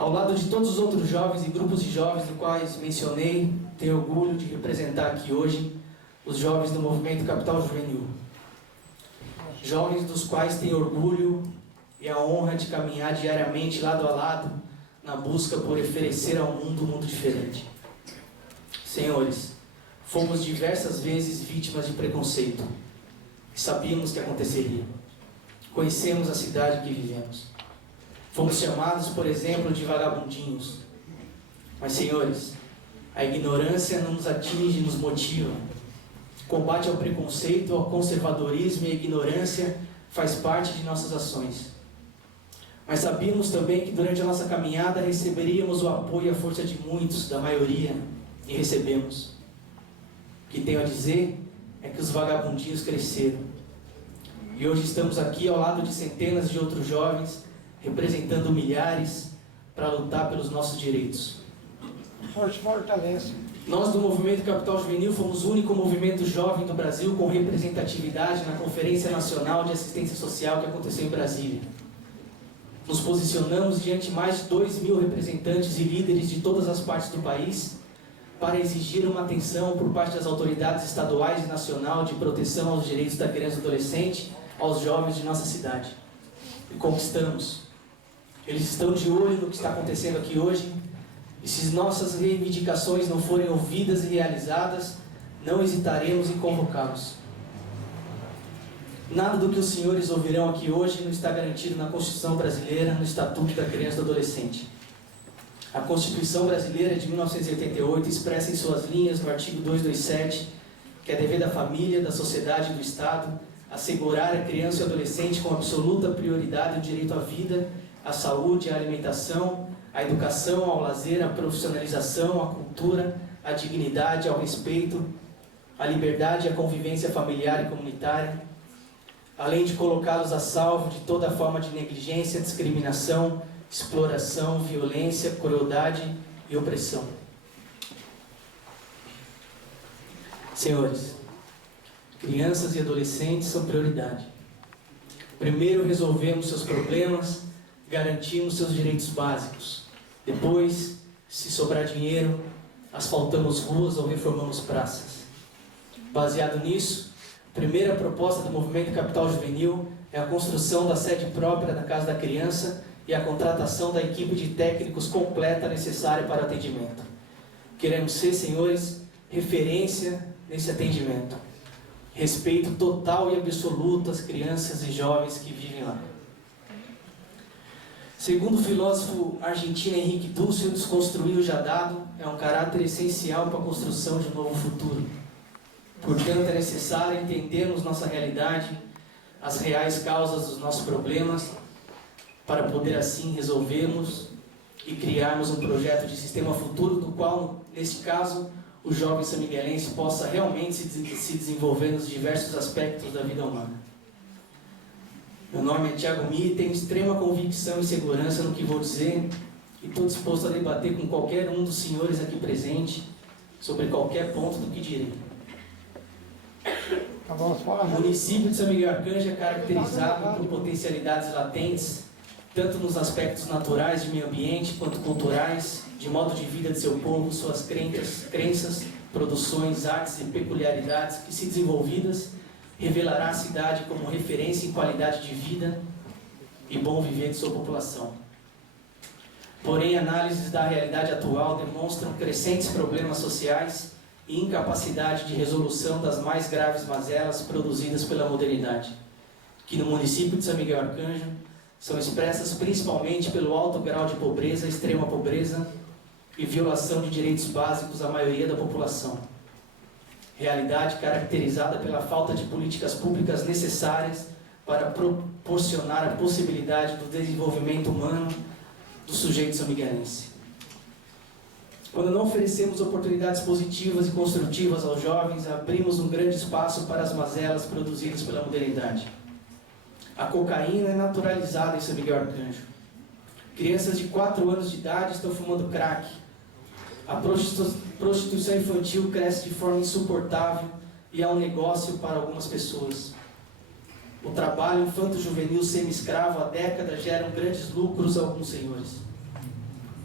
Ao lado de todos os outros jovens e grupos de jovens dos quais mencionei, tenho orgulho de representar aqui hoje os jovens do movimento Capital Juvenil. Jovens dos quais tenho orgulho e a honra de caminhar diariamente lado a lado na busca por oferecer ao mundo um mundo diferente. Senhores, fomos diversas vezes vítimas de preconceito e sabíamos que aconteceria. Conhecemos a cidade que vivemos. Fomos chamados, por exemplo, de vagabundinhos. Mas, senhores, a ignorância não nos atinge e nos motiva. Combate ao preconceito, ao conservadorismo e à ignorância faz parte de nossas ações. Mas sabíamos também que durante a nossa caminhada receberíamos o apoio e a força de muitos, da maioria, e recebemos. O que tenho a dizer é que os vagabundinhos cresceram. E hoje estamos aqui ao lado de centenas de outros jovens, representando milhares, para lutar pelos nossos direitos. Fortalece. Nós do Movimento Capital Juvenil fomos o único movimento jovem do Brasil com representatividade na Conferência Nacional de Assistência Social que aconteceu em Brasília. Nos posicionamos diante de mais de 2.000 representantes e líderes de todas as partes do país para exigir uma atenção por parte das autoridades estaduais e nacional de proteção aos direitos da criança e adolescente, aos jovens de nossa cidade. E conquistamos. Eles estão de olho no que está acontecendo aqui hoje, e se nossas reivindicações não forem ouvidas e realizadas, não hesitaremos em convocá-los. Nada do que os senhores ouvirão aqui hoje não está garantido na Constituição brasileira, no Estatuto da Criança e do Adolescente. A Constituição brasileira de 1988 expressa em suas linhas, no artigo 227, que é dever da família, da sociedade e do Estado assegurar à criança e ao adolescente com absoluta prioridade o direito à vida, à saúde, à alimentação, à educação, ao lazer, à profissionalização, à cultura, à dignidade, ao respeito, à liberdade e à convivência familiar e comunitária, além de colocá-los a salvo de toda forma de negligência, discriminação, exploração, violência, crueldade e opressão. Senhores, crianças e adolescentes são prioridade. Primeiro resolvemos seus problemas, garantimos seus direitos básicos. Depois, se sobrar dinheiro, asfaltamos ruas ou reformamos praças. Baseado nisso, a primeira proposta do Movimento Capital Juvenil é a construção da sede própria da Casa da Criança e a contratação da equipe de técnicos completa necessária para o atendimento. Queremos ser, senhores, referência nesse atendimento. Respeito total e absoluto às crianças e jovens que vivem lá. Segundo o filósofo argentino Henrique Dussel, desconstruir o já dado é um caráter essencial para a construção de um novo futuro. Portanto, é necessário entendermos nossa realidade, as reais causas dos nossos problemas, para poder assim resolvermos e criarmos um projeto de sistema futuro do qual, neste caso, o jovem samiguelense possa realmente se desenvolver nos diversos aspectos da vida humana. Meu nome é Thiago Mi, tenho extrema convicção e segurança no que vou dizer e estou disposto a debater com qualquer um dos senhores aqui presente sobre qualquer ponto do que direi. O município de São Miguel Arcanjo é caracterizado por potencialidades latentes, tanto nos aspectos naturais de meio ambiente quanto culturais, de modo de vida de seu povo, suas crenças, produções, artes e peculiaridades que, se desenvolvidas, revelará a cidade como referência em qualidade de vida e bom viver de sua população. Porém, análises da realidade atual demonstram crescentes problemas sociais e incapacidade de resolução das mais graves mazelas produzidas pela modernidade, que no município de São Miguel Arcanjo são expressas principalmente pelo alto grau de pobreza, extrema pobreza e violação de direitos básicos à maioria da população. Realidade caracterizada pela falta de políticas públicas necessárias para proporcionar a possibilidade do desenvolvimento humano do sujeito samiguelense. Quando não oferecemos oportunidades positivas e construtivas aos jovens, abrimos um grande espaço para as mazelas produzidas pela modernidade. A cocaína é naturalizada em São Miguel Arcanjo. Crianças de 4 anos de idade estão fumando crack. A prostituição infantil cresce de forma insuportável e é um negócio para algumas pessoas. O trabalho infanto-juvenil semi-escravo há décadas gera grandes lucros a alguns senhores.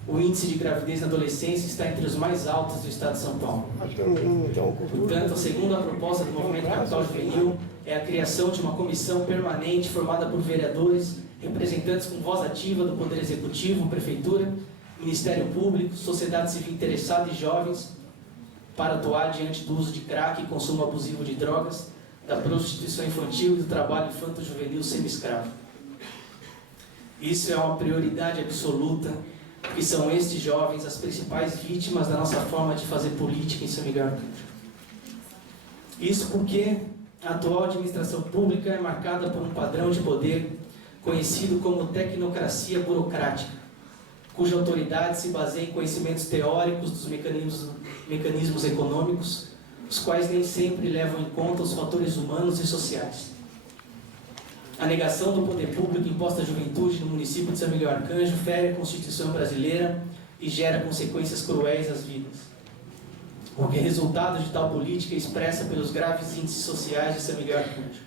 O índice de gravidez na adolescência está entre os mais altos do estado de São Paulo. Acho que eu não tenho cultura. Portanto, a segunda proposta do Movimento Capital Juvenil é a criação de uma comissão permanente formada por vereadores, representantes com voz ativa do Poder Executivo, Prefeitura, Ministério Público, sociedade civil interessada e jovens, para atuar diante do uso de crack e consumo abusivo de drogas, da prostituição infantil e do trabalho infanto-juvenil semi-escravo. Isso é uma prioridade absoluta, porque são estes jovens as principais vítimas da nossa forma de fazer política em São Miguel Arcanjo. Isso porque a atual administração pública é marcada por um padrão de poder conhecido como tecnocracia burocrática, cuja autoridade se baseia em conhecimentos teóricos dos mecanismos econômicos, os quais nem sempre levam em conta os fatores humanos e sociais. A negação do poder público imposta à juventude no município de São Miguel Arcanjo fere a Constituição brasileira e gera consequências cruéis às vidas. O que é resultado de tal política é expressa pelos graves índices sociais de São Miguel Arcanjo.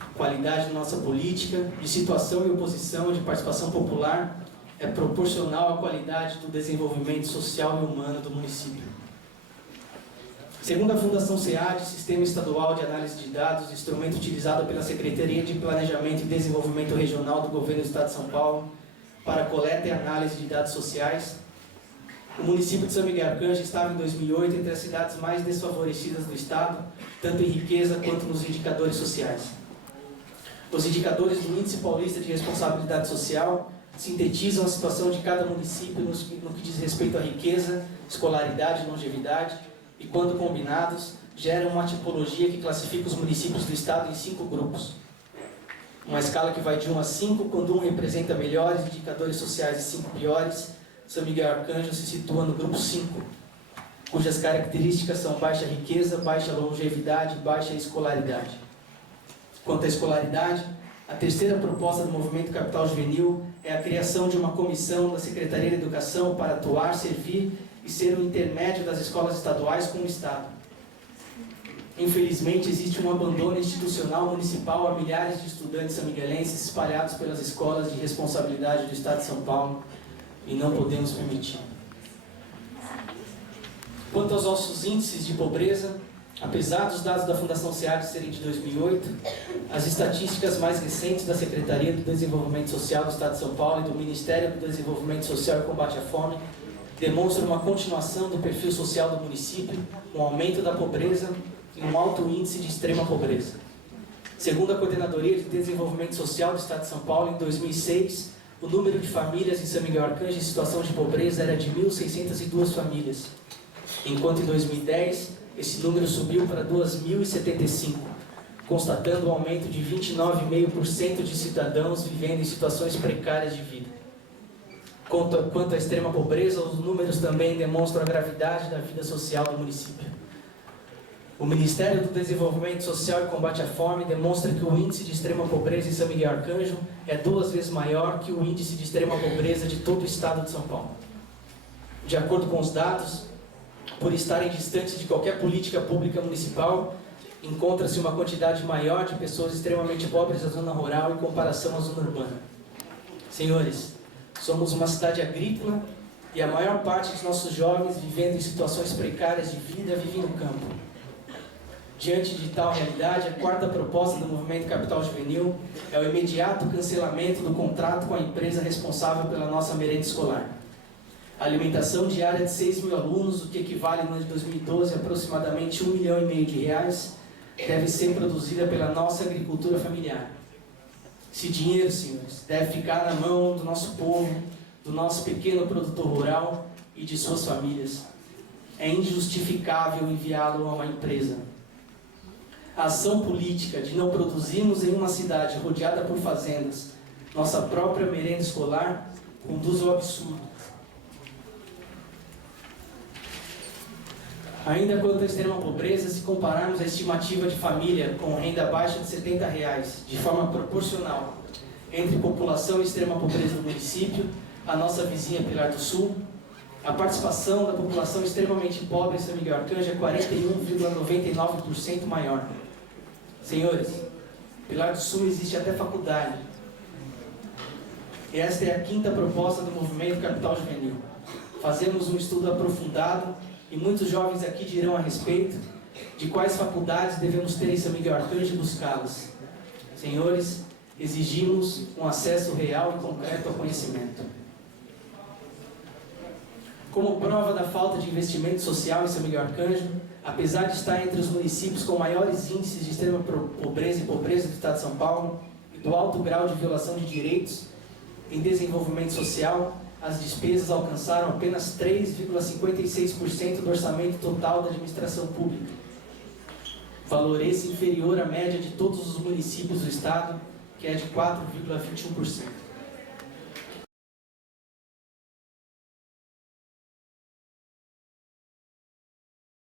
A qualidade da nossa política, de situação e oposição, de participação popular, é proporcional à qualidade do desenvolvimento social e humano do município. Segundo a Fundação SEAD, Sistema Estadual de Análise de Dados, instrumento utilizado pela Secretaria de Planejamento e Desenvolvimento Regional do Governo do Estado de São Paulo para coleta e análise de dados sociais, o município de São Miguel Arcanjo estava em 2008 entre as cidades mais desfavorecidas do Estado, tanto em riqueza quanto nos indicadores sociais. Os indicadores do Índice Paulista de Responsabilidade Social sintetizam a situação de cada município no que diz respeito à riqueza, escolaridade e longevidade, e, quando combinados, geram uma tipologia que classifica os municípios do Estado em 5 grupos. Uma escala que vai de 1 a 5, quando 1 representa melhores indicadores sociais e 5 piores, São Miguel Arcanjo se situa no grupo 5, cujas características são baixa riqueza, baixa longevidade e baixa escolaridade. Quanto à escolaridade, a terceira proposta do Movimento Capital Juvenil é a criação de uma comissão da Secretaria de Educação para atuar, servir e ser o intermédio das escolas estaduais com o Estado. Infelizmente, existe um abandono institucional municipal a milhares de estudantes são-miguelenses espalhados pelas escolas de responsabilidade do Estado de São Paulo e não podemos permitir. Quanto aos nossos índices de pobreza, apesar dos dados da Fundação SEAD serem de 2008, as estatísticas mais recentes da Secretaria do Desenvolvimento Social do Estado de São Paulo e do Ministério do Desenvolvimento Social e Combate à Fome demonstram uma continuação do perfil social do município, um aumento da pobreza e um alto índice de extrema pobreza. Segundo a Coordenadoria de Desenvolvimento Social do Estado de São Paulo, em 2006, o número de famílias em São Miguel Arcanjo em situação de pobreza era de 1.602 famílias, enquanto em 2010 esse número subiu para 2.075, constatando um aumento de 29,5% de cidadãos vivendo em situações precárias de vida. Quanto à extrema pobreza, os números também demonstram a gravidade da vida social do município. O Ministério do Desenvolvimento Social e Combate à Fome demonstra que o índice de extrema pobreza em São Miguel Arcanjo é 2 vezes maior que o índice de extrema pobreza de todo o estado de São Paulo. De acordo com os dados, por estarem distantes de qualquer política pública municipal, encontra-se uma quantidade maior de pessoas extremamente pobres na zona rural em comparação à zona urbana. Senhores, somos uma cidade agrícola e a maior parte dos nossos jovens vivendo em situações precárias de vida vive no campo. Diante de tal realidade, a quarta proposta do Movimento Capital Juvenil é o imediato cancelamento do contrato com a empresa responsável pela nossa merenda escolar. A alimentação diária de 6 mil alunos, o que equivale no ano de 2012 a aproximadamente R$1,5 milhão, deve ser produzida pela nossa agricultura familiar. Esse dinheiro, senhores, deve ficar na mão do nosso povo, do nosso pequeno produtor rural e de suas famílias. É injustificável enviá-lo a uma empresa. A ação política de não produzirmos em uma cidade rodeada por fazendas nossa própria merenda escolar conduz ao absurdo. Ainda quanto à extrema pobreza, se compararmos a estimativa de família com renda abaixo de R$70, de forma proporcional, entre população e extrema pobreza do município, a nossa vizinha Pilar do Sul, a participação da população extremamente pobre em São Miguel Arcanjo é 41,99% maior. Senhores, Pilar do Sul existe até faculdade. E esta é a quinta proposta do Movimento Capital Juvenil. Fazemos um estudo aprofundado e muitos jovens aqui dirão a respeito de quais faculdades devemos ter em São Miguel Arcanjo e buscá-las. Senhores, exigimos um acesso real e concreto ao conhecimento. Como prova da falta de investimento social em São Miguel Arcanjo, apesar de estar entre os municípios com maiores índices de extrema pobreza e pobreza do Estado de São Paulo e do alto grau de violação de direitos em desenvolvimento social, as despesas alcançaram apenas 3,56% do orçamento total da administração pública. Valor esse inferior à média de todos os municípios do Estado, que é de 4,21%.